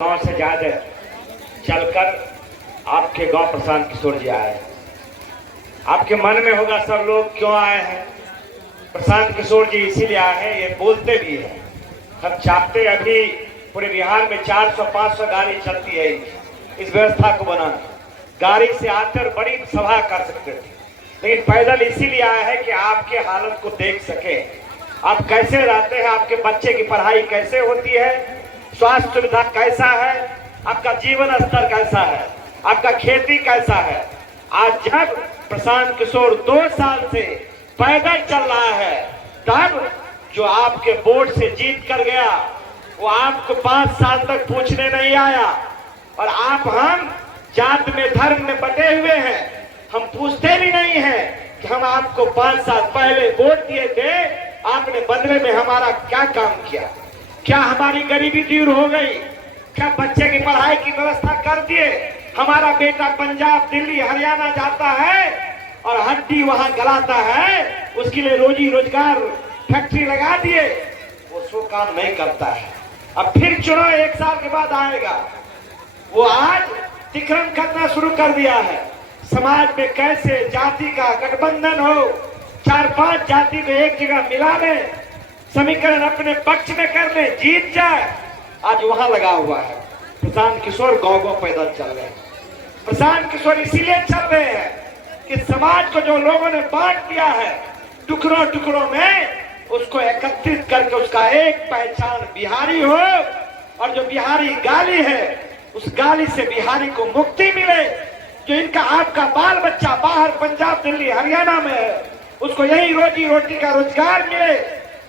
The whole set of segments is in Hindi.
गांव से ज्यादा चलकर आपके गांव प्रशांत किशोर जी आए। आपके मन में होगा सब लोग क्यों आए हैं। प्रशांत किशोर जी इसीलिए आए हैं, ये बोलते भी हैं। हम चाहते अभी पूरे बिहार में 400-500 गाड़ी चलती है इस व्यवस्था को बनाना। गाड़ी से आकर बड़ी सभा कर सकते थे, लेकिन पैदल इसीलिए आए हैं कि आपके हालत को देख सके। आप कैसे रहते हैं, आपके बच्चे की पढ़ाई कैसे होती है, स्वास्थ्य सुविधा कैसा है, आपका जीवन स्तर कैसा है, आपका खेती कैसा है। आज जब प्रशांत किशोर 2 साल से पैदल चल रहा है, तब जो आपके वोट से जीत कर गया वो आपको 5 साल तक पूछने नहीं आया। और आप हम जात में धर्म में बटे हुए हैं, हम पूछते भी नहीं हैं कि हम आपको 5 साल पहले वोट दिए थे, आपने बदले में हमारा क्या काम किया, क्या हमारी गरीबी दूर हो गई, क्या बच्चे की पढ़ाई की व्यवस्था कर दिए। हमारा बेटा पंजाब दिल्ली हरियाणा जाता है और हड्डी वहां गलाता है, उसके लिए रोजी रोजगार फैक्ट्री लगा दिए, वो सो काम नहीं करता है। अब फिर चुनाव 1 साल के बाद आएगा, वो आज तिक्रम करना शुरू कर दिया है। समाज में कैसे जाति का गठबंधन हो, 4-5 जाति को एक जगह मिला लें, समीकरण अपने पक्ष में कर ले, जीत जाए, आज वहां लगा हुआ है। प्रशांत किशोर गांव-गांव पैदल चल रहे हैं। प्रशांत किशोर इसीलिए चल रहे हैं कि समाज को जो लोगों ने बांट दिया है टुकड़ों टुकड़ों में, उसको एकत्रित करके उसका एक पहचान बिहारी हो, और जो बिहारी गाली है उस गाली से बिहारी को मुक्ति मिले। जो इनका आपका बाल बच्चा बाहर पंजाब दिल्ली हरियाणा में है, उसको यही रोजी रोटी का रोजगार मिले,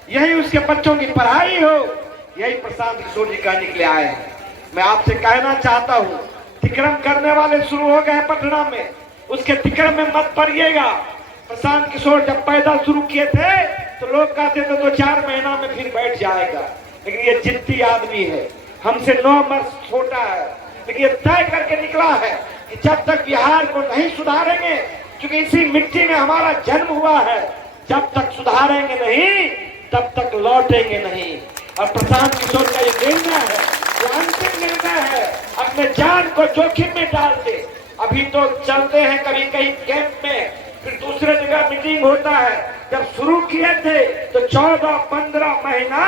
यही उसके बच्चों की पढ़ाई हो। यही प्रशांत किशोर जी कहने के लिए आए हैं। मैं आपसे कहना चाहता हूं, तिक्रम करने वाले शुरू हो गए पटना में, उसके तिक्रम में मत पड़िएगा। प्रशांत किशोर जब पैदल शुरू किए थे तो लोग कहते थे 2-4 महीना में फिर बैठ जाएगा, लेकिन ये जिद्दी आदमी है, हमसे 9 वर्ष छोटा है, लेकिन ये तय करके निकला है कि जब तक बिहार को नहीं सुधारेंगे, क्योंकि इसी मिट्टी में हमारा जन्म हुआ है, जब तक सुधारेंगे नहीं तब तक लौटेंगे नहीं। और प्रशांत किशोर का ये निर्णय है, ये अंतिम निर्णय है, अपने जान को जोखिम में डाल दे। अभी तो चलते हैं कभी कहीं कैंप में, फिर दूसरे जगह मीटिंग होता है। जब शुरू किए थे तो 14-15 महीना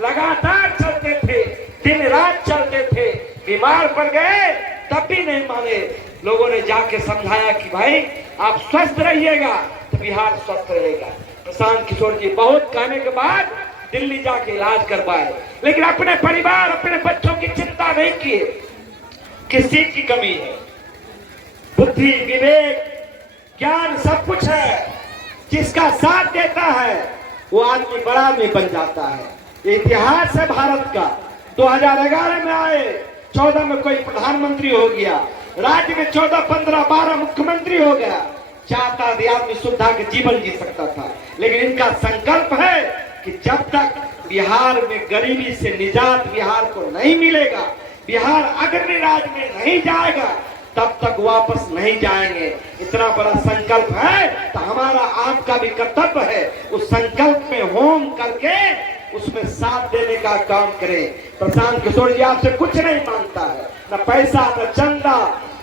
लगातार चलते थे, दिन रात चलते थे, बीमार पड़ गए तब भी नहीं माने। लोगों ने जाके समझाया कि भाई आप स्वस्थ रहिएगा तो बिहार स्वस्थ रहेगा। प्रशांत किशोर जी बहुत कहने के बाद दिल्ली जाके इलाज करवाए, लेकिन अपने परिवार अपने बच्चों की चिंता नहीं किए। किस चीज की कमी है? बुद्धि विवेक ज्ञान सब कुछ है, जिसका साथ देता है वो आदमी बड़ा आदमी बन जाता है। ये इतिहास है भारत का। 2011 में आए, 14 में कोई प्रधानमंत्री हो गया, राज्य में 14, 15, 12 मुख्यमंत्री हो गया। चाहता आदमी सुविधा के जीवन जी सकता था, लेकिन इनका संकल्प है कि जब तक बिहार में गरीबी से निजात बिहार को नहीं मिलेगा, बिहार अग्रणी राज्य में नहीं जाएगा, तब तक वापस नहीं जाएंगे। इतना बड़ा संकल्प है तो हमारा आपका भी कर्तव्य है उस संकल्प में होम करके उसमें साथ देने का काम करें। प्रशांत किशोर जी आपसे कुछ नहीं मांगता है, न पैसा न चंदा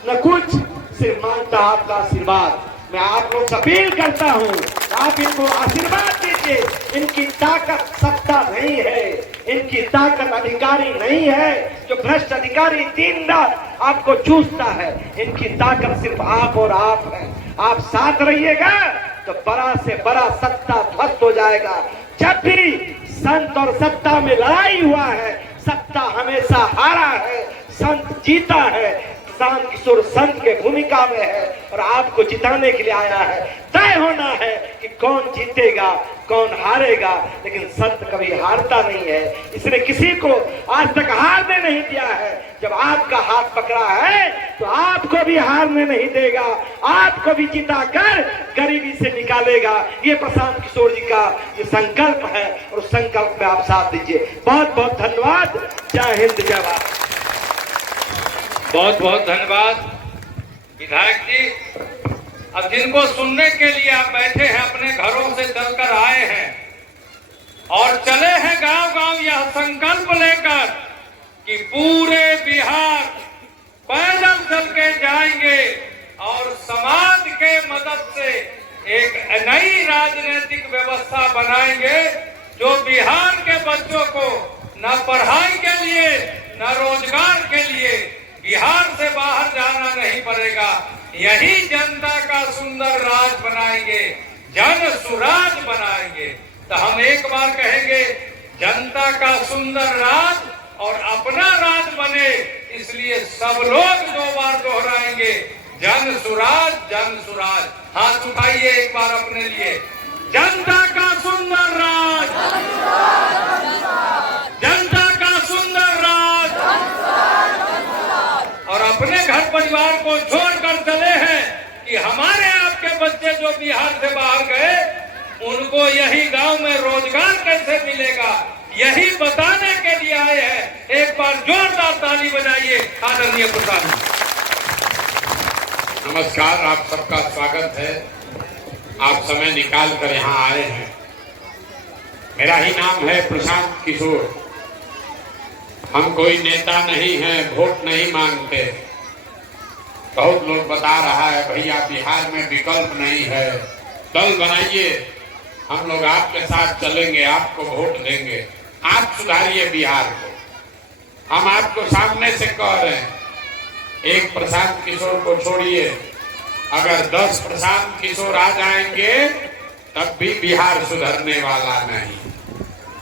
न कुछ, सिर्फ मांगता आपका आशीर्वाद। मैं आप लोग से अपील करता हूं, आप इनको आशीर्वाद दीजिए। इनकी ताकत सत्ता नहीं है, इनकी ताकत अधिकारी नहीं है, जो भ्रष्ट अधिकारी दिन रात आपको चूसता है। इनकी ताकत सिर्फ आप और आप है। आप साथ रहिएगा तो बड़ा से बड़ा सत्ता ध्वस्त हो जाएगा। जब भी संत और सत्ता में लड़ाई हुआ है, सत्ता हमेशा हारा है, संत जीता है। प्रशांत किशोर संत के भूमिका में है और आपको जिताने के लिए आया है। तय होना है कि कौन जीतेगा कौन हारेगा, लेकिन संत कभी हारता नहीं है। इसने किसी को आज तक हारने नहीं दिया है। जब आपका हाथ पकड़ा है तो आपको भी हारने नहीं देगा, आपको भी जिताकर गरीबी से निकालेगा। ये प्रशांत किशोर जी का ये संकल्प है और उस संकल्प में आप साथ दीजिए। बहुत बहुत धन्यवाद। जय हिंद जय भारत। बहुत बहुत धन्यवाद विधायक जी। अब जिनको सुनने के लिए आप बैठे हैं, अपने घरों से चलकर आए हैं और चले हैं गांव गांव यह संकल्प लेकर कि पूरे बिहार पैदल चल के जाएंगे और समाज के मदद से एक नई राजनीतिक व्यवस्था बनाएंगे जो बिहार के बच्चों को न पढ़ाई के लिए न रोजगार के लिए बिहार से बाहर जाना नहीं पड़ेगा। यही जनता का सुंदर राज बनाएंगे, जन सुराज बनाएंगे। तो हम एक बार कहेंगे जनता का सुंदर राज और अपना राज बने, इसलिए सब लोग 2 बार दोहराएंगे जन सुराज, जन सुराज। हाथ उठाइए एक बार अपने लिए। जनता का सुंदर राज, जनता का सुंदर राज। और अपने घर परिवार को छोड़कर चले हैं कि हमारे आपके बच्चे जो बिहार से बाहर गए उनको यही गांव में रोजगार कैसे मिलेगा, यही बताने के लिए आए हैं। एक बार जोरदार ताली बजाइए आदरणीय प्रधान। नमस्कार, आप सबका स्वागत है। आप समय निकाल कर यहाँ आए हैं। मेरा ही नाम है प्रशांत किशोर। हम कोई नेता नहीं हैं, वोट नहीं मांगते। बहुत लोग बता रहा है भैया बिहार में विकल्प नहीं है, दल बनाइए, हम लोग आपके साथ चलेंगे, आपको वोट देंगे, आप सुधारिए बिहार को। हम आपको सामने से कह रहे हैं, एक प्रशांत किशोर को छोड़िए, अगर 10 प्रशांत किशोर आ जाएंगे तब भी बिहार सुधरने वाला नहीं।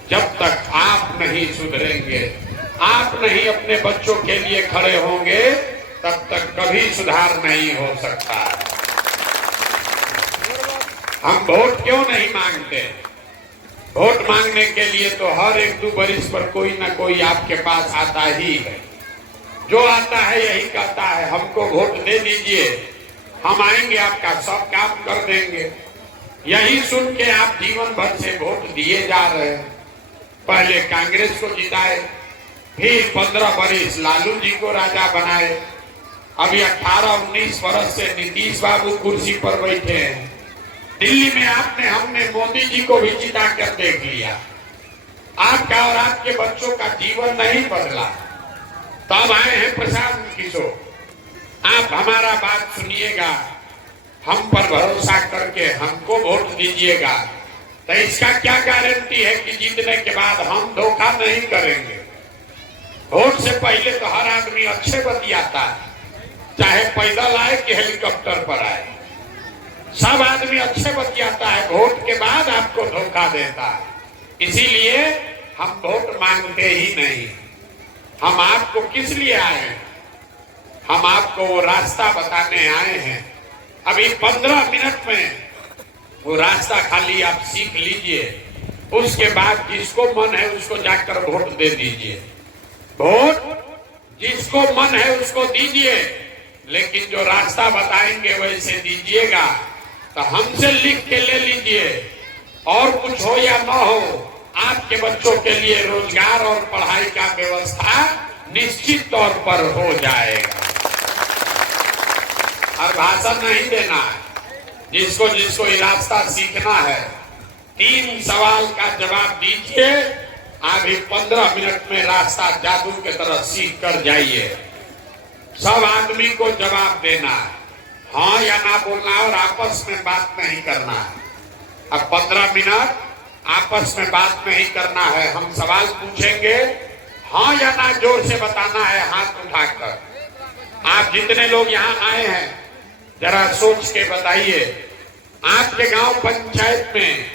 जब तक आप नहीं सुधरेंगे, आप नहीं अपने बच्चों के लिए खड़े होंगे, तब तक कभी सुधार नहीं हो सकता। हम वोट क्यों नहीं मांगते? वोट मांगने के लिए तो हर 1-2 बरिस पर कोई ना कोई आपके पास आता ही है। जो आता है यही कहता है हमको वोट दे दीजिए, हम आएंगे, आपका सब काम कर देंगे। यही सुन के आप जीवन भर से वोट दिए जा रहे हैं। पहले कांग्रेस को जिताए, फिर 15 बरिस लालू जी को राजा बनाए, अभी 18-19 बरस से नीतीश बाबू कुर्सी पर बैठे हैं। दिल्ली में हमने मोदी जी को भी जिता कर देख लिया। आपका और आपके बच्चों का जीवन नहीं बदला। तब आए हैं प्रशांत किशोर। आप हमारा बात सुनिएगा, हम पर भरोसा करके हमको वोट दीजिएगा। तो इसका क्या गारंटी है कि जीतने के बाद हम धोखा नहीं करेंगे? वोट से पहले तो हर आदमी अच्छे बतियाता है, चाहे पैदल आए कि हेलीकॉप्टर पर आए, सब आदमी अच्छे बतियाता है। वोट के बाद आपको धोखा देता है। इसीलिए हम वोट मांगते ही नहीं। हम आपको किस लिए आए हैं? हम आपको वो रास्ता बताने आए हैं। अभी 15 मिनट में वो रास्ता खाली आप सीख लीजिए, उसके बाद जिसको मन है उसको जाकर वोट दे दीजिए। वोट जिसको मन है उसको दीजिए, लेकिन जो रास्ता बताएंगे वैसे दीजिएगा। तो हमसे लिख के ले लीजिए, और कुछ हो या न हो, आपके बच्चों के लिए रोजगार और पढ़ाई का व्यवस्था निश्चित तौर पर हो जाएगा। और भाषण नहीं देना है। जिसको जिसको ये रास्ता सीखना है, 3 सवाल का जवाब दीजिए। अभी 15 मिनट में रास्ता जादू के तरह सीख कर जाइए। सब आदमी को जवाब देना है, हाँ या ना बोलना, और आपस में बात नहीं करना है। अब 15 मिनट आपस में बात नहीं करना है। हम सवाल पूछेंगे, हाँ या ना जोर से बताना है हाथ उठाकर। आप जितने लोग यहाँ आए हैं जरा सोच के बताइए, आपके गांव पंचायत में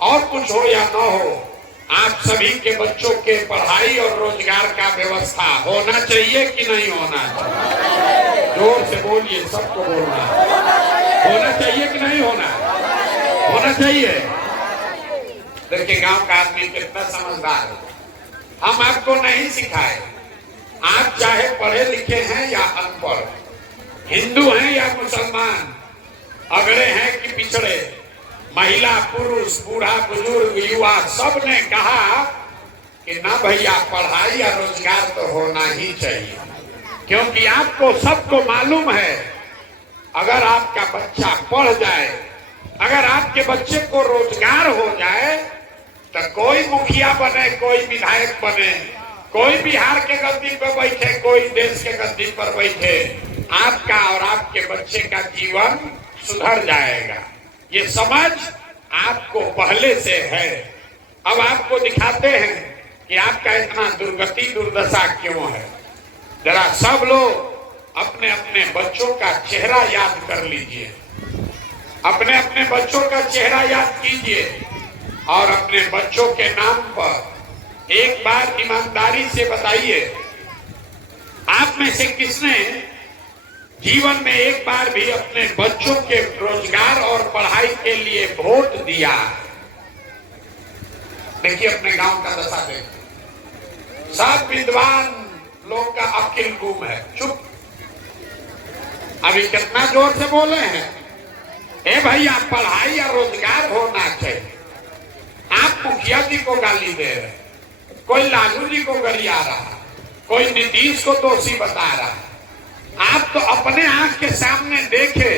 और कुछ हो या ना हो, आप सभी के बच्चों के पढ़ाई और रोजगार का व्यवस्था होना चाहिए कि नहीं होना चाहिए? जोर से बोलिए, सबको बोलना होना चाहिए कि नहीं होना? होना चाहिए। देखिए गांव का आदमी कितना समझदार है। हम आपको नहीं सिखाए, आप चाहे पढ़े लिखे हैं या अनपढ़, हिंदू हैं या मुसलमान, अगड़े हैं कि पिछड़े, महिला पुरुष बूढ़ा बुजुर्ग युवा, सब ने कहा कि ना भैया पढ़ाई या रोजगार तो होना ही चाहिए। क्योंकि आपको सबको मालूम है, अगर आपका बच्चा पढ़ जाए, अगर आपके बच्चे को रोजगार हो जाए, तो कोई मुखिया बने, कोई विधायक बने, कोई बिहार के गद्दी पर बैठे, कोई देश के गद्दी पर बैठे, आपका और आपके बच्चे का जीवन सुधर जाएगा। ये समझ आपको पहले से है। अब आपको दिखाते हैं कि आपका इतना दुर्गति दुर्दशा क्यों है। जरा सब लोग अपने अपने बच्चों का चेहरा याद कर लीजिए, अपने अपने बच्चों का चेहरा याद कीजिए और अपने बच्चों के नाम पर एक बार ईमानदारी से बताइए, आप में से किसने जीवन में एक बार भी अपने बच्चों के रोजगार और पढ़ाई के लिए वोट दिया? देखिए अपने गांव का दशा देखिए, सब विद्वान लोग का अकिल गुम है, चुप। अभी कितना जोर से बोले हैं, ए भैया पढ़ाई और रोजगार होना चाहिए। आप मुखिया जी को गाली दे रहे, कोई लालू जी को गरिया रहा, कोई नीतीश को दोषी बता रहा। आप तो अपने आंख के सामने देखे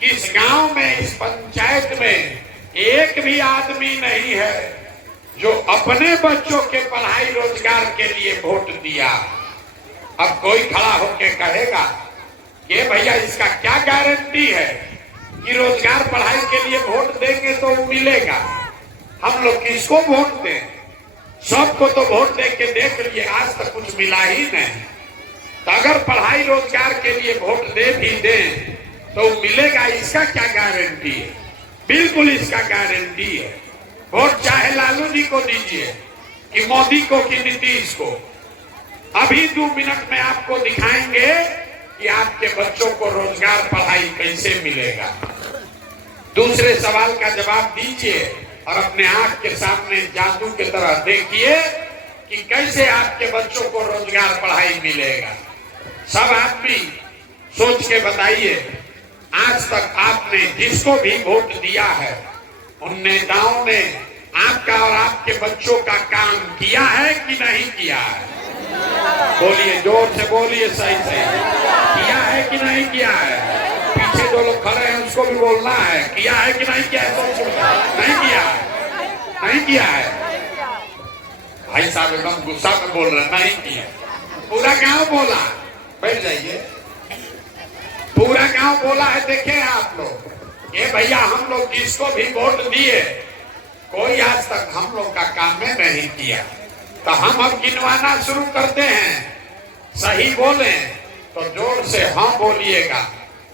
कि इस गांव में, इस पंचायत में एक भी आदमी नहीं है जो अपने बच्चों के पढ़ाई रोजगार के लिए वोट दिया। अब कोई खड़ा होकर कहेगा कि भैया इसका क्या गारंटी है कि रोजगार पढ़ाई के लिए वोट देंगे तो मिलेगा। हम लोग किसको वोट दें? सबको तो वोट दे के देख लिए, आज तक कुछ मिला ही नहीं। तो अगर पढ़ाई रोजगार के लिए वोट दे भी दें तो मिलेगा, इसका क्या गारंटी है? बिल्कुल इसका गारंटी है। वोट चाहे लालू जी को दीजिए कि मोदी को कि नीतीश को, अभी 2 मिनट में आपको दिखाएंगे कि आपके बच्चों को रोजगार पढ़ाई कैसे मिलेगा। दूसरे सवाल का जवाब दीजिए और अपने आंख के सामने जादू की तरह देखिए कि कैसे आपके बच्चों को रोजगार पढ़ाई मिलेगा। सब आदमी सोच के बताइए, आज तक आपने जिसको भी वोट दिया है उन नेताओं ने आपका और आपके बच्चों का काम किया है कि नहीं किया है? बोलिए, जोर से बोलिए, सही सही। किया है कि नहीं किया है? पीछे जो लोग खड़े हैं उसको भी बोलना है, किया है कि नहीं किया है? नहीं किया है, नहीं किया है। भाई साहब एकदम गुस्सा में बोल रहे, नहीं किया। पूरा गांव बोला, बैठ जाइए। पूरा गांव बोला है, देखे आप लोग। ये भैया हम लोग जिसको भी वोट दिए कोई आज तक हम लोग का काम में नहीं किया। तो हम अब गिनवाना शुरू करते हैं। सही बोले तो जोर से हाँ बोलिएगा,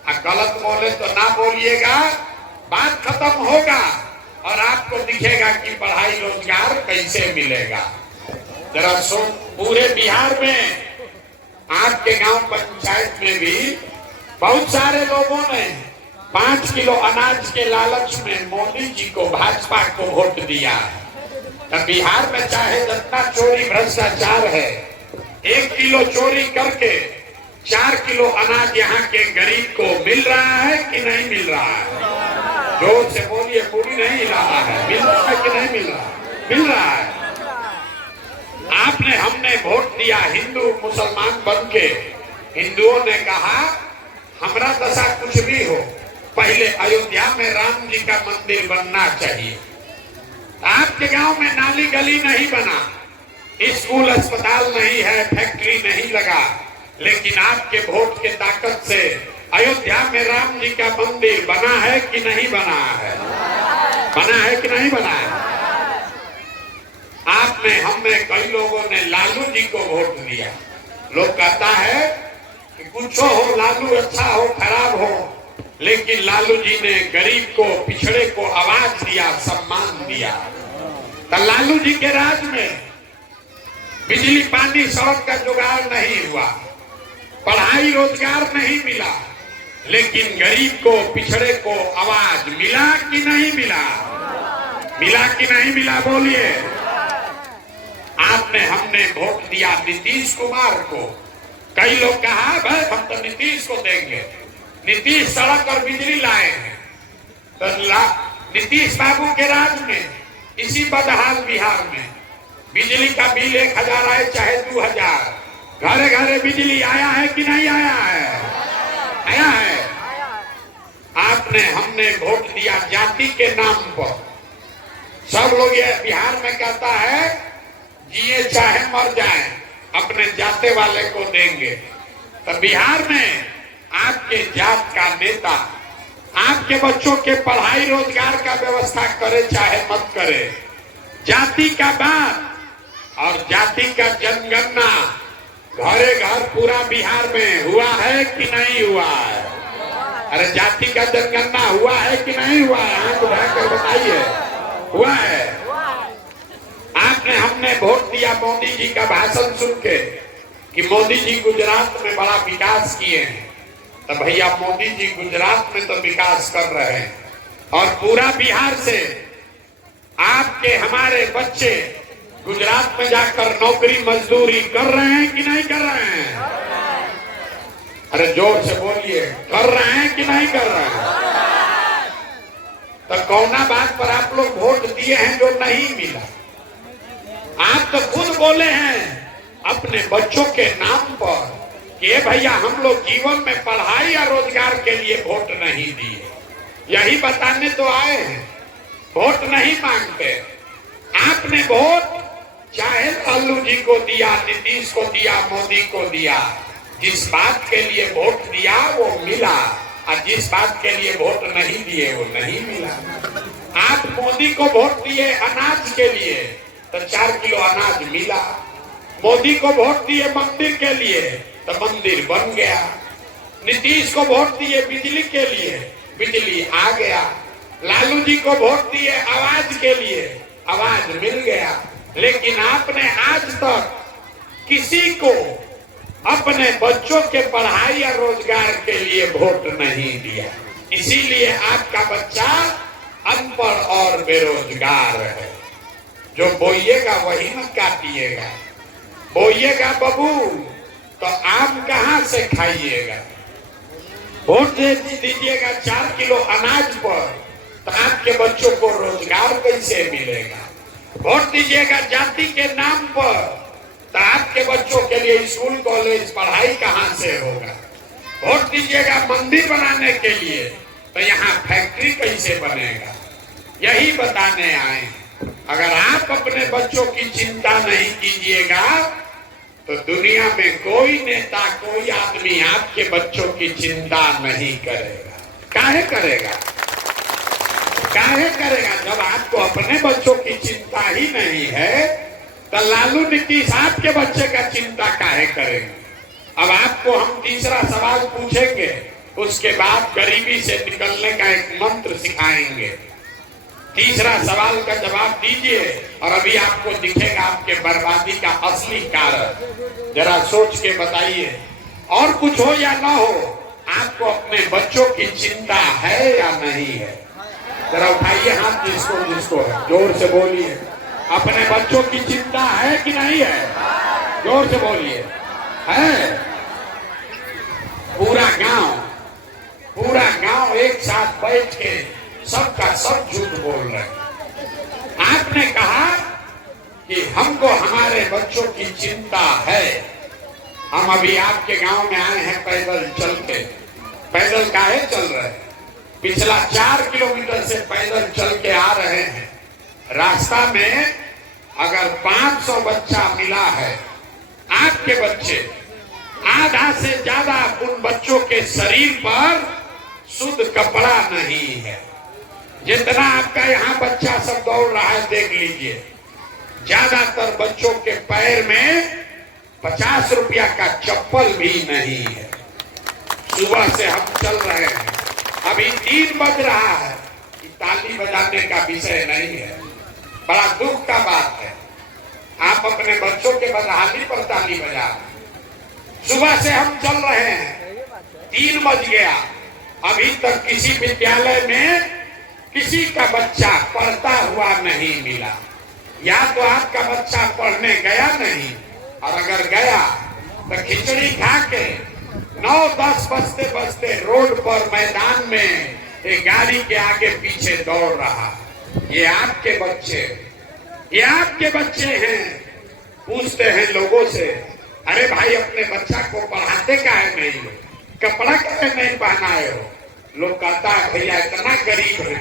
और गलत बोले तो ना बोलिएगा। बात खत्म होगा और आपको दिखेगा कि पढ़ाई रोजगार कैसे मिलेगा। जरा सुन, पूरे बिहार में आपके गांव पंचायत में भी बहुत सारे लोगों ने 5 किलो अनाज के लालच में मोदी जी को, भाजपा को वोट दिया। तब बिहार में चाहे जितना चोरी भ्रष्टाचार है, 1 किलो चोरी करके 4 किलो अनाज यहाँ के गरीब को मिल रहा है कि नहीं मिल रहा है? जोर से बोलिए, पूरी नहीं हिला रहा है। मिल रहा है कि नहीं मिल रहा? मिल रहा है। आपने, हमने वोट दिया हिंदू मुसलमान बन के। हिंदुओं ने कहा हमारा दशा कुछ भी हो, पहले अयोध्या में राम जी का मंदिर बनना चाहिए। आपके गांव में नाली गली नहीं बना, स्कूल अस्पताल नहीं है, फैक्ट्री नहीं लगा, लेकिन आपके वोट के ताकत से अयोध्या में राम जी का मंदिर बना है कि नहीं बना है? बना है कि नहीं बना है? आपने, हमने, कई लोगों ने लालू जी को वोट दिया। लोग कहता है कि कुछ हो, लालू अच्छा हो खराब हो, लेकिन लालू जी ने गरीब को, पिछड़े को आवाज दिया, सम्मान दिया। तो लालू जी के राज में बिजली पानी सड़क का जुगाड़ नहीं हुआ, पढ़ाई रोजगार नहीं मिला, लेकिन गरीब को, पिछड़े को आवाज मिला कि नहीं मिला? मिला कि नहीं मिला? बोलिए। आपने, हमने वोट दिया नीतीश कुमार को। कई लोग कहा भाई हम तो नीतीश को देंगे, नीतीश सड़क और बिजली लाए हैं। तो नीतीश बाबू के राज में इसी बदहाल बिहार में बिजली का बिल 1000 आए चाहे 2000, घरे घरे बिजली आया है कि नहीं आया है? आया है। आपने, हमने वोट दिया जाति के नाम पर। सब लोग ये बिहार में कहता है जिए चाहे मर जाए, अपने जाते वाले को देंगे। तो बिहार में आपके जात का नेता आपके बच्चों के पढ़ाई रोजगार का व्यवस्था करे चाहे मत करे, जाति का बात और जाति का जनगणना घरे घर पूरा बिहार में हुआ है कि नहीं हुआ है? अरे जाति का जनगणना हुआ है कि नहीं हुआ है? आंख उठाकर बताइए, हुआ है? हमने वोट दिया मोदी जी का भाषण सुन के कि मोदी जी गुजरात में बड़ा विकास किए हैं, तो भैया मोदी जी गुजरात में तो विकास कर रहे हैं और पूरा बिहार से आपके हमारे बच्चे गुजरात में जाकर नौकरी मजदूरी कर रहे हैं कि नहीं कर रहे हैं? अरे जोर से बोलिए, कर रहे हैं कि नहीं कर रहे हैं? तो कौना बात पर आप लोग वोट दिए हैं जो नहीं मिला? आप तो खुद बोले हैं अपने बच्चों के नाम पर कि भैया हम लोग जीवन में पढ़ाई या रोजगार के लिए वोट नहीं दिए, यही बताने तो आए हैं, वोट नहीं मांगते। आपने वोट चाहे लालू जी को दिया, नीतीश को दिया, मोदी को दिया, जिस बात के लिए वोट दिया वो मिला और जिस बात के लिए वोट नहीं दिए वो नहीं मिला। आप मोदी को वोट दिए अनाज के लिए तो 4 किलो अनाज मिला, मोदी को वोट दिए मंदिर के लिए तो मंदिर बन गया, नीतीश को वोट दिए बिजली के लिए बिजली आ गया, लालू जी को वोट दिए आवाज के लिए आवाज मिल गया। लेकिन आपने आज तक किसी को अपने बच्चों के पढ़ाई या रोजगार के लिए वोट नहीं दिया, इसीलिए आपका बच्चा अनपढ़ और बेरोजगार है। जो बोइएगा वही न काटिएगा, बोइएगा बबूल तो आम कहाँ से खाइएगा? वोट दे दीजिएगा 4 किलो अनाज पर तो आपके बच्चों को रोजगार कैसे मिलेगा? वोट दीजिएगा जाति के नाम पर तो आपके बच्चों के लिए स्कूल कॉलेज पढ़ाई कहाँ से होगा? वोट दीजिएगा मंदिर बनाने के लिए तो यहाँ फैक्ट्री कैसे बनेगा? यही बताने आए। अगर आप अपने बच्चों की चिंता नहीं कीजिएगा तो दुनिया में कोई नेता कोई आदमी आपके बच्चों की चिंता नहीं करेगा। काहे करेगा? काहे करेगा? जब आपको अपने बच्चों की चिंता ही नहीं है तो लालू नीतीश आपके बच्चे का चिंता काहे करेंगे? अब आपको हम तीसरा सवाल पूछेंगे, उसके बाद गरीबी से निकलने का एक मंत्र सिखाएंगे। तीसरा सवाल का जवाब दीजिए और अभी आपको दिखेगा आपके बर्बादी का असली कारण। जरा सोच के बताइए, और कुछ हो या ना हो, आपको अपने बच्चों की चिंता है या नहीं है? जरा उठाइए हाथ जिसको जिसको है, जोर से बोलिए। अपने बच्चों की चिंता है कि नहीं है? जोर से बोलिए। है? पूरा गांव एक साथ बैठ के सबका सब झूठ बोल रहे हैं। आपने कहा कि हमको हमारे बच्चों की चिंता है। हम अभी आपके गांव में आए हैं पैदल चलते। पैदल काहे चल रहे हैं? पिछला 4 किलोमीटर से पैदल चल के आ रहे हैं। रास्ता में अगर 500 बच्चा मिला है, आपके बच्चे आधा से ज्यादा उन बच्चों के शरीर पर शुद्ध कपड़ा नहीं है। जितना आपका यहाँ बच्चा सब दौड़ रहा है देख लीजिए, ज्यादातर बच्चों के पैर में 50 रुपया का चप्पल भी नहीं है। सुबह से हम चल रहे हैं, अभी 3 बज रहा है। ताली बजाने का विषय नहीं है, बड़ा दुख का बात है। आप अपने बच्चों के बदहाली पर ताली बजा। सुबह से हम चल रहे हैं, 3 बज गया, अभी तक किसी विद्यालय में किसी का बच्चा पढ़ता हुआ नहीं मिला। या तो आपका बच्चा पढ़ने गया नहीं, और अगर गया तो खिचड़ी खा के 9-10 बजते बजते रोड पर मैदान में एक गाड़ी के आगे पीछे दौड़ रहा। ये आपके बच्चे हैं। पूछते हैं लोगों से, अरे भाई अपने बच्चा को पढ़ाते काहे नहीं हो, कपड़ा काहे नहीं पहनाए हो? लोग कहता है भैया इतना गरीब है,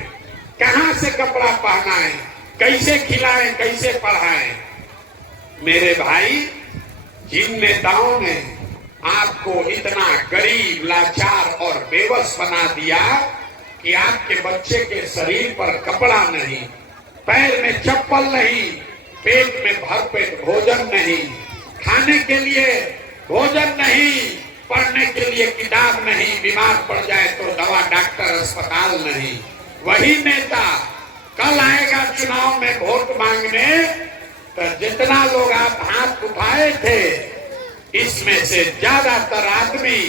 कहाँ से कपड़ा पहनाएं, कैसे खिलाएं, कैसे पढ़ाएं? मेरे भाई, जिन नेताओं ने आपको इतना गरीब, लाचार और बेबस बना दिया कि आपके बच्चे के शरीर पर कपड़ा नहीं, पैर में चप्पल नहीं, पेट में भरपेट भोजन नहीं, खाने के लिए भोजन नहीं, पढ़ने के लिए किताब नहीं, बीमार पड़ जाए तो दवा, डॉक्टर, अस्पताल नहीं, वही नेता कल आएगा चुनाव में वोट मांगने, तो जितना लोग आप हाथ उठाए थे, इसमें से ज्यादातर आदमी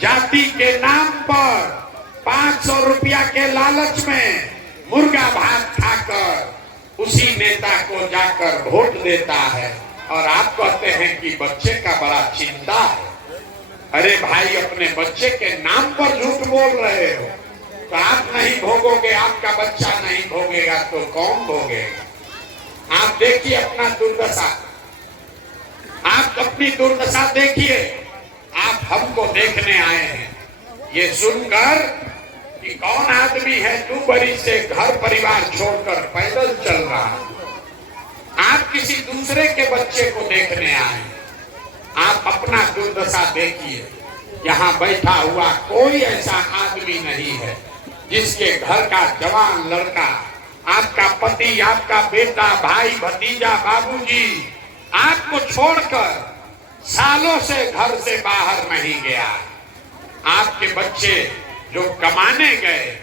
जाति के नाम पर 500 रुपया के लालच में मुर्गा भात खाकर उसी नेता को जाकर वोट देता है। और आप कहते हैं कि बच्चे का बड़ा चिंता है। अरे भाई, अपने बच्चे के नाम पर झूठ बोल रहे हो, तो आप नहीं भोगोगे, आपका बच्चा नहीं भोगेगा तो कौन भोगेगा? आप देखिए अपना दुर्दशा, आप अपनी दुर्दशा देखिए। आप हमको देखने आए हैं, ये सुनकर कि कौन आदमी है 2 बरस से घर परिवार छोड़कर पैदल चल रहा है। आप किसी दूसरे के बच्चे को देखने आए, आप अपना दुर्दशा देखिए। यहाँ बैठा हुआ कोई ऐसा आदमी नहीं है जिसके घर का जवान लड़का, आपका पति, आपका बेटा, भाई, भतीजा, बाबूजी आपको छोड़कर सालों से घर से बाहर नहीं गया। आपके बच्चे जो कमाने गए,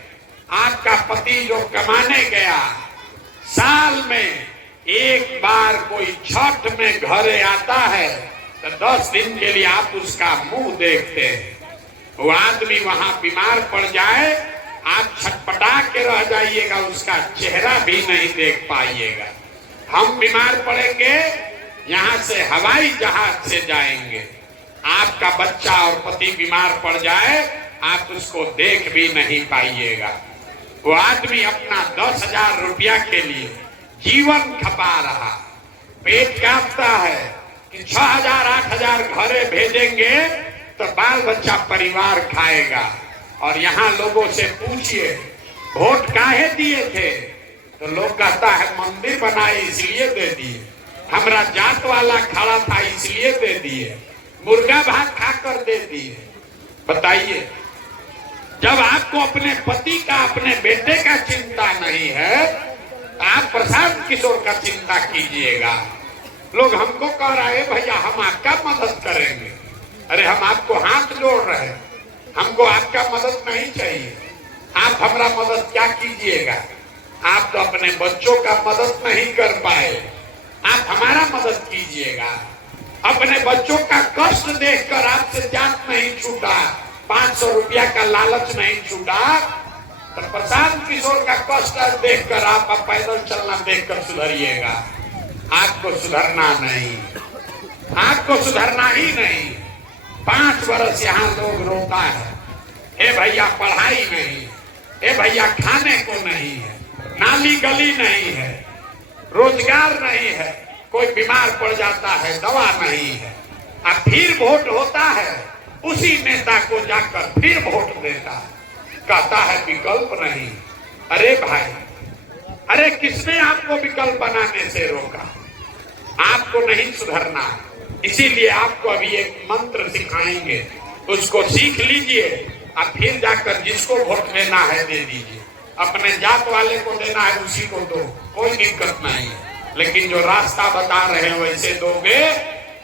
आपका पति जो कमाने गया, साल में एक बार कोई छठ में घरे आता है तो 10 दिन के लिए आप उसका मुंह देखते हैं। वो आदमी वहां बीमार पड़ जाए, आप छटपटा के रह जाइएगा, उसका चेहरा भी नहीं देख पाइएगा। हम बीमार पड़ेंगे, यहाँ से हवाई जहाज से जाएंगे, आपका बच्चा और पति बीमार पड़ जाए, आप उसको देख भी नहीं पाइएगा। वो आदमी अपना 10,000 रुपया के लिए जीवन खपा रहा, पेट कांपता है कि 6,000 8,000 घरे भेजेंगे तो बाल बच्चा परिवार खाएगा। और यहाँ लोगों से पूछिए वोट काहे दिए थे, तो लोग कहता है मंदिर बनाए इसलिए दे दिए, हमारा जात वाला खड़ा था इसलिए दे दिए, मुर्गा भात खाकर दे दिए। बताइए, जब आपको अपने पति का, अपने बेटे का चिंता नहीं है, आप प्रशांत किशोर का चिंता कीजिएगा। लोग हमको कह रहे हैं भैया हम आपका मदद करेंगे। अरे हम आपको हाथ जोड़ रहे हैं, हमको आपका मदद नहीं चाहिए। आप हमारा मदद क्या कीजिएगा? आप तो अपने बच्चों का मदद नहीं कर पाए, आप हमारा मदद कीजिएगा। अपने बच्चों का कष्ट देखकर आपसे जात नहीं छूटा, 500 रुपया का लालच नहीं छूटा, तो प्रशांत किशोर का कष्ट देखकर आप पैदल चलना देखकर सुधरिएगा। आपको सुधरना नहीं, आपको सुधरना ही नहीं। 5 वर्ष यहाँ लोग रोता है, ए भैया पढ़ाई नहीं, ए भैया खाने को नहीं है, नाली गली नहीं है, रोजगार नहीं है, कोई बीमार पड़ जाता है दवा नहीं है। अब फिर वोट होता है, उसी नेता को जाकर फिर वोट देता है, कहता है विकल्प नहीं। अरे भाई, अरे किसने आपको विकल्प बनाने से रोका? आपको नहीं सुधरना, इसीलिए आपको अभी एक मंत्र सिखाएंगे, उसको सीख लीजिए, अब फिर जाकर जिसको वोट देना है दे दीजिए। अपने जात वाले को देना है उसी को दो, कोई दिक्कत नहीं है। लेकिन जो रास्ता बता रहे हैं वैसे दोगे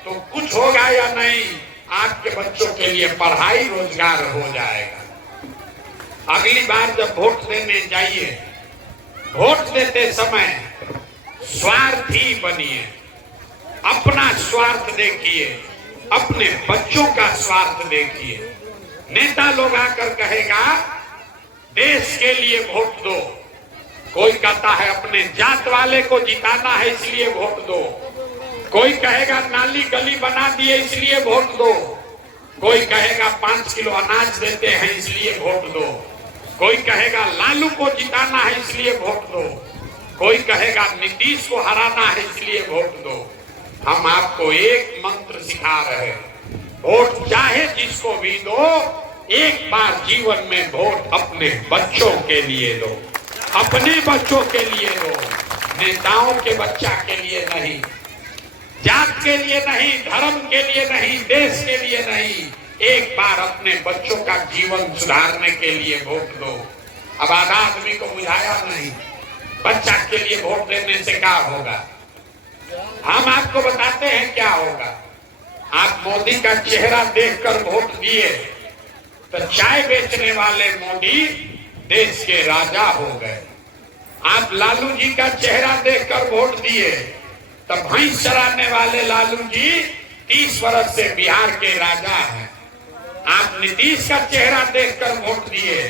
तो कुछ होगा या नहीं, आपके बच्चों के लिए पढ़ाई रोजगार हो जाएगा। अगली बार जब वोट देने जाइए, वोट देते समय स्वार्थी बनिए, अपना स्वार्थ देखिए, अपने बच्चों का स्वार्थ देखिए। नेता लोग आकर कहेगा देश के लिए वोट दो, कोई कहता है अपने जात वाले को जिताना है इसलिए वोट दो, कोई कहेगा नाली गली बना दिए इसलिए वोट दो, कोई कहेगा 5 किलो अनाज देते हैं इसलिए वोट दो, कोई कहेगा लालू को जिताना है इसलिए वोट दो, कोई कहेगा नीतीश को हराना है इसलिए वोट दो। हम आपको एक मंत्र सिखा रहे हैं, वोट चाहे जिसको भी दो, एक बार जीवन में वोट अपने बच्चों के लिए दो, अपने बच्चों के लिए दो, नेताओं के बच्चा के लिए नहीं। जात के लिए नहीं, धर्म के लिए नहीं, देश के लिए नहीं, एक बार अपने बच्चों का जीवन सुधारने के लिए वोट दो। अब आधा आदमी को बुझाया नहीं, बच्चा के लिए वोट देने से क्या होगा। हम आपको बताते हैं क्या होगा। आप मोदी का चेहरा देखकर वोट दिए तो चाय बेचने वाले मोदी देश के राजा हो गए। आप लालू जी का चेहरा देखकर वोट दिए तो भैंस चराने वाले लालू जी 30 वर्ष से बिहार के राजा हैं। आप नीतीश का चेहरा देखकर वोट दिए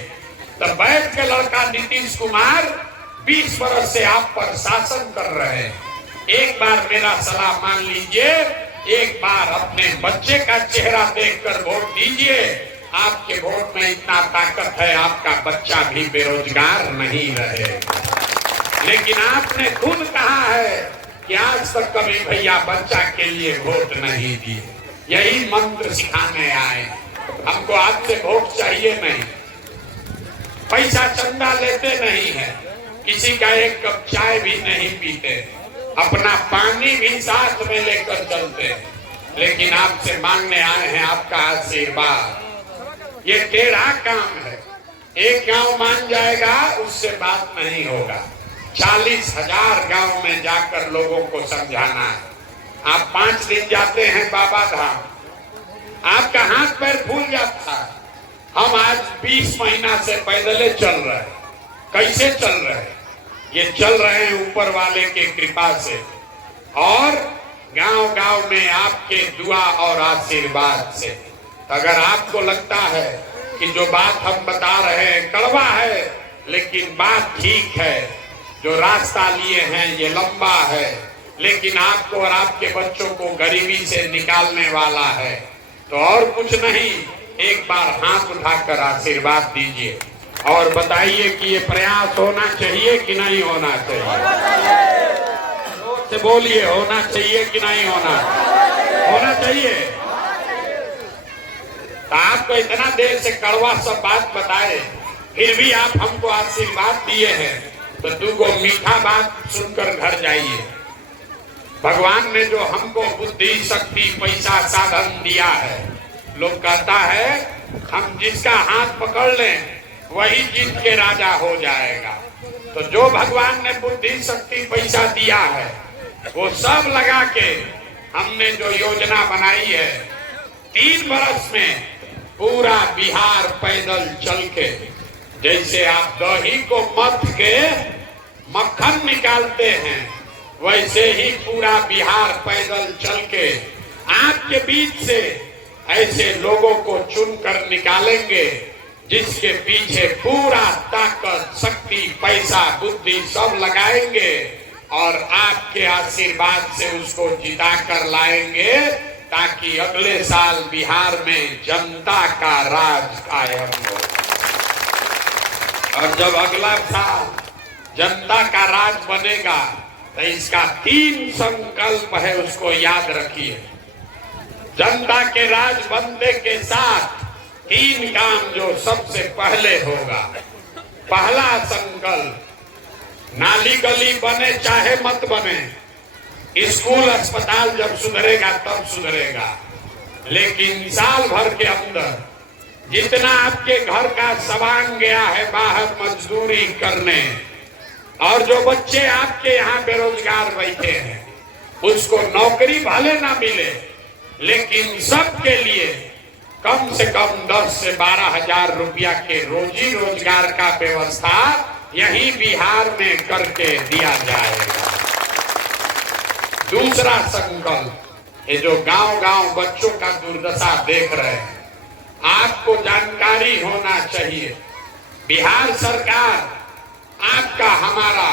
तो बैठ के लड़का नीतीश कुमार 20 वर्ष से आप पर शासन कर रहे हैं। एक बार मेरा सलाह मान लीजिए, एक बार अपने बच्चे का चेहरा देखकर वोट दीजिए। आपके वोट में इतना ताकत है, आपका बच्चा भी बेरोजगार नहीं रहे। लेकिन आपने खुद कहा है कि आज तक कभी भैया बच्चा के लिए वोट नहीं दिए। यही मंत्र सिखाने आए। हमको आपसे वोट चाहिए नहीं, पैसा चंदा लेते नहीं है, किसी का एक कप चाय भी नहीं पीते, अपना पानी भी साथ में लेकर चलते हैं। लेकिन आपसे मांगने आए हैं आपका आशीर्वाद। ये टेढ़ा काम है, एक गांव मान जाएगा उससे बात नहीं होगा। 40,000 गांव में जाकर लोगों को समझाना है। आप 5 दिन जाते हैं बाबा धाम, आपका हाथ पैर फूल जाता है। हम आज 20 महीना से पैदल चल रहे हैं। कैसे चल रहे हैं? ये चल रहे हैं ऊपर वाले के कृपा से और गांव-गांव में आपके दुआ और आशीर्वाद से। अगर आपको लगता है कि जो बात हम बता रहे हैं कड़वा है, लेकिन बात ठीक है, जो रास्ता लिए हैं ये लंबा है, लेकिन आपको और आपके बच्चों को गरीबी से निकालने वाला है, तो और कुछ नहीं, एक बार हाथ उठाकर आशीर्वाद दीजिए और बताइए कि ये प्रयास होना चाहिए कि नहीं होना चाहिए। जोर से बोलिए, होना चाहिए कि नहीं होना चाहिए। तो आपको इतना देर से कड़वा सब बात बताए, फिर भी आप हमको आशीर्वाद दिए हैं, तो 2 मीठा बात सुनकर घर जाइए। भगवान ने जो हमको बुद्धि, शक्ति, पैसा, साधन दिया है, लोग कहता है हम जिसका हाथ पकड़ लें वही जीत के राजा हो जाएगा। तो जो भगवान ने बुद्धि, शक्ति, पैसा दिया है, वो सब लगा के हमने जो योजना बनाई है, 3 वर्ष में पूरा बिहार पैदल चल के, जैसे आप दही को मथ के मक्खन निकालते हैं, वैसे ही पूरा बिहार पैदल चल के आपके बीच से ऐसे लोगों को चुनकर निकालेंगे जिसके पीछे पूरा ताकत, शक्ति, पैसा, बुद्धि सब लगाएंगे और आपके आशीर्वाद से उसको जिता कर लाएंगे, ताकि अगले साल बिहार में जनता का राज कायम हो। और जब अगला साल जनता का राज बनेगा तो इसका 3 संकल्प है, उसको याद रखिए। जनता के राज बनने के साथ 3 काम जो सबसे पहले होगा। पहला संकल्प, नाली गली बने चाहे मत बने, स्कूल अस्पताल जब सुधरेगा तब सुधरेगा, लेकिन साल भर के अंदर जितना आपके घर का सामान गया है बाहर मजदूरी करने, और जो बच्चे आपके यहाँ बेरोजगार बैठे हैं, उसको नौकरी भले ना मिले, लेकिन सबके लिए कम से कम 10 से 12,000 रुपया के रोजी रोजगार का व्यवस्था यही बिहार में करके दिया जाएगा। दूसरा संकल्प, ये जो गांव-गांव बच्चों का दुर्दशा देख रहे हैं, आपको जानकारी होना चाहिए, बिहार सरकार आपका हमारा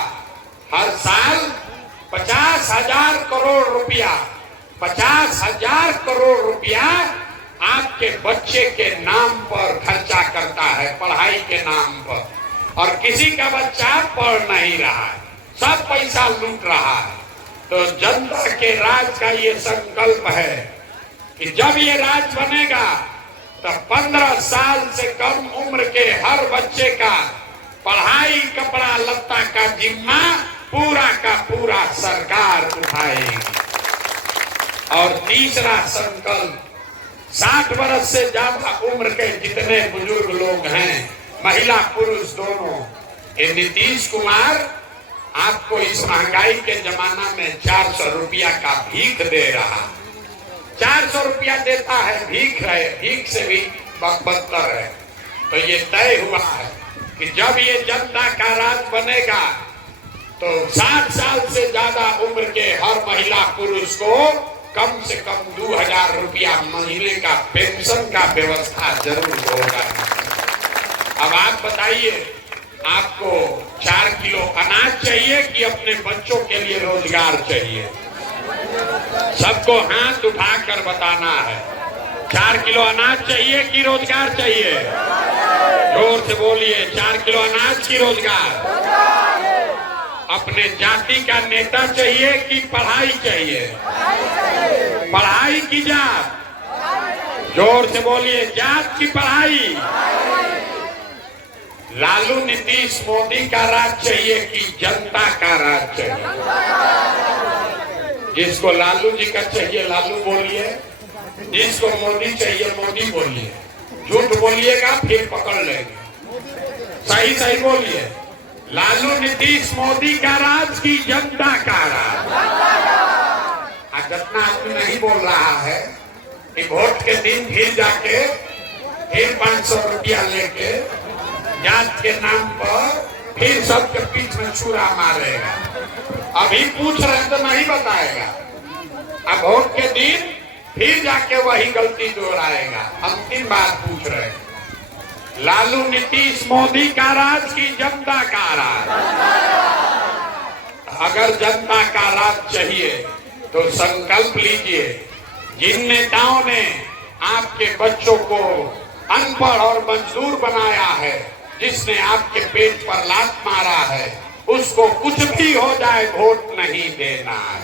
हर साल 50,000 करोड़ रुपया 50,000 करोड़ रुपया आपके बच्चे के नाम पर खर्चा करता है, पढ़ाई के नाम पर। और किसी का बच्चा पढ़ नहीं रहा है, सब पैसा लूट रहा है। तो जनता के राज का ये संकल्प है कि जब ये राज बनेगा तो 15 साल से कम उम्र के हर बच्चे का पढ़ाई, कपड़ा लत्ता का जिम्मा पूरा का पूरा सरकार उठाएगी। और तीसरा संकल्प, 60 वर्ष से ज्यादा उम्र के जितने बुजुर्ग लोग हैं, महिला पुरुष दोनों, ये नीतीश कुमार आपको इस महंगाई के जमाना में 400 रुपया का भीख दे रहा, 400 रुपया देता है, भीख है, भीख से भी बदतर है। तो ये तय हुआ है कि जब ये जनता का राज बनेगा तो 60 साल से ज्यादा उम्र के हर महिला पुरुष को कम से कम 2000 रुपया महीने का पेंशन का व्यवस्था जरूर होगा। अब आप बताइए, आपको 4 किलो अनाज चाहिए कि अपने बच्चों के लिए रोजगार चाहिए? सबको हाथ उठाकर बताना है, 4 किलो अनाज चाहिए कि रोजगार चाहिए? जोर से बोलिए, 4 किलो अनाज की रोजगार? अपने जाति का नेता चाहिए कि पढ़ाई चाहिए? पढ़ाई की जात? जोर से बोलिए, जात की पढ़ाई? लालू नीतीश मोदी का राज चाहिए कि जनता का राज चाहिए? जिसको लालू जी का चाहिए लालू बोलिए, जिसको मोदी चाहिए मोदी बोलिए। झूठ बोलिएगा फिर पकड़ लेंगे। सही सही बोलिए, लालू नीतीश मोदी का राज की जनता का राज? जितना आदमी नहीं बोल रहा है कि वोट के दिन फिर जाके फिर 500 रुपया लेके जात के नाम पर फिर सबके पीठ में छुरा मारेगा। अभी पूछ रहे तो नहीं बताएगा, अब वोट के दिन फिर जाके वही गलती दोहराएगा। अंतिम बात पूछ रहे हैं, लालू नीतीश मोदी का राज की जनता का राज? अगर जनता का राज चाहिए तो संकल्प लीजिए, जिन नेताओं ने आपके बच्चों को अनपढ़ और मजदूर बनाया है, जिसने आपके पेट पर लात मारा है, उसको कुछ भी हो जाए वोट नहीं देना है।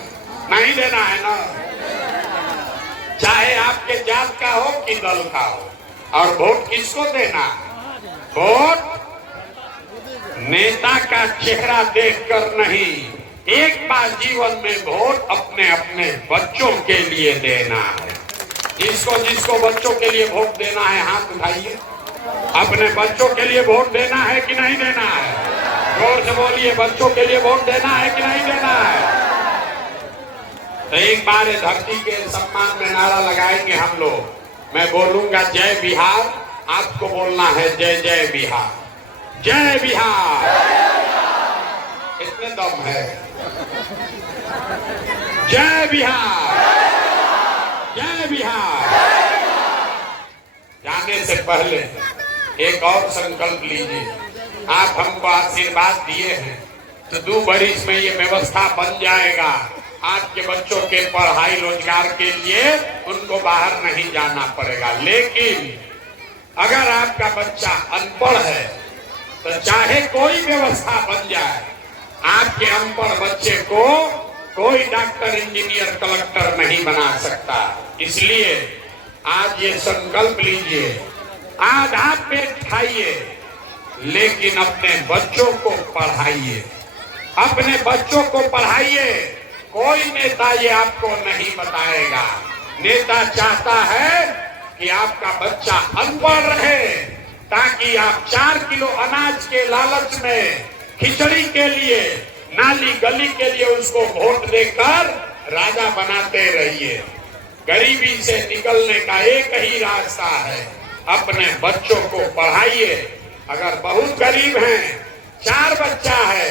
नहीं देना है ना, चाहे आपके जात का हो कि दल का हो। और वोट किसको देना? वोट नेता का चेहरा देखकर नहीं, एक बार जीवन में वोट अपने अपने बच्चों के लिए देना है। जिसको जिसको बच्चों के लिए वोट देना है हाथ उठाइए। अपने बच्चों के लिए वोट देना है कि नहीं देना है? जोर से बोलिए, बच्चों के लिए वोट देना है कि नहीं देना है? तो एक बार धरती के सम्मान में नारा लगाएंगे हम लोग। मैं बोलूंगा जय बिहार, आपको बोलना है जय जय बिहार, जय बिहार। इतने दम है, जय बिहार, जय बिहार। जाने से पहले एक और संकल्प लीजिए। आप हमको आशीर्वाद दिए हैं तो 2 बरिस में ये व्यवस्था बन जाएगा। आपके बच्चों के पढ़ाई रोजगार के लिए उनको बाहर नहीं जाना पड़ेगा। लेकिन अगर आपका बच्चा अनपढ़ है तो चाहे कोई व्यवस्था बन जाए, आपके अनपढ़ बच्चे को कोई डॉक्टर, इंजीनियर, कलेक्टर नहीं बना सकता। इसलिए आज ये संकल्प लीजिए, आधा पेट खाइए लेकिन अपने बच्चों को पढ़ाइए, अपने बच्चों को पढ़ाइए। कोई नेता ये आपको नहीं बताएगा। नेता चाहता है कि आपका बच्चा अनपढ़ रहे ताकि आप 4 किलो अनाज के लालच में, खिचड़ी के लिए, नाली गली के लिए उसको वोट देकर राजा बनाते रहिए। गरीबी से निकलने का एक ही रास्ता है, अपने बच्चों को पढ़ाइए। अगर बहुत गरीब हैं, 4 बच्चा है,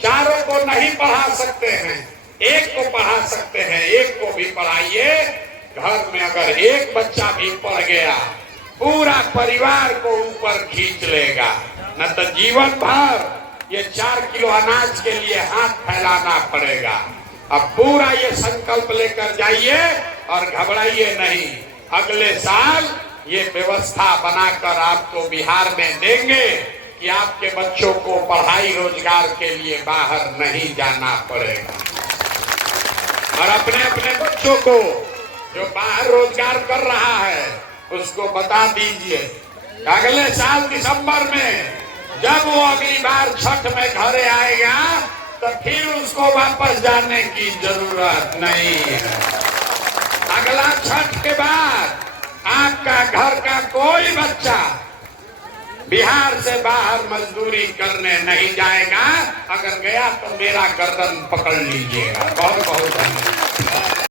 चारों को नहीं पढ़ा सकते हैं, एक को पढ़ा सकते हैं, एक को भी पढ़ाइए। घर में अगर एक बच्चा भी पढ़ गया, पूरा परिवार को ऊपर खींच लेगा। न तो जीवन भर ये 4 किलो अनाज के लिए हाथ फैलाना पड़ेगा। अब पूरा ये संकल्प लेकर जाइए और घबराइए नहीं। अगले साल ये व्यवस्था बनाकर आपको बिहार में देंगे कि आपके बच्चों को पढ़ाई रोजगार के लिए बाहर नहीं जाना पड़ेगा। और अपने अपने बच्चों को जो बाहर रोजगार कर रहा है उसको बता दीजिए अगले साल दिसंबर में जब वो अगली बार छठ में घरे आएगा तो फिर उसको वापस जाने की जरूरत नहीं है। अगला छठ के बाद आपका घर का कोई बच्चा बिहार से बाहर मजदूरी करने नहीं जाएगा। अगर गया तो मेरा गर्दन पकड़ लीजिएगा। बहुत बहुत धन्यवाद।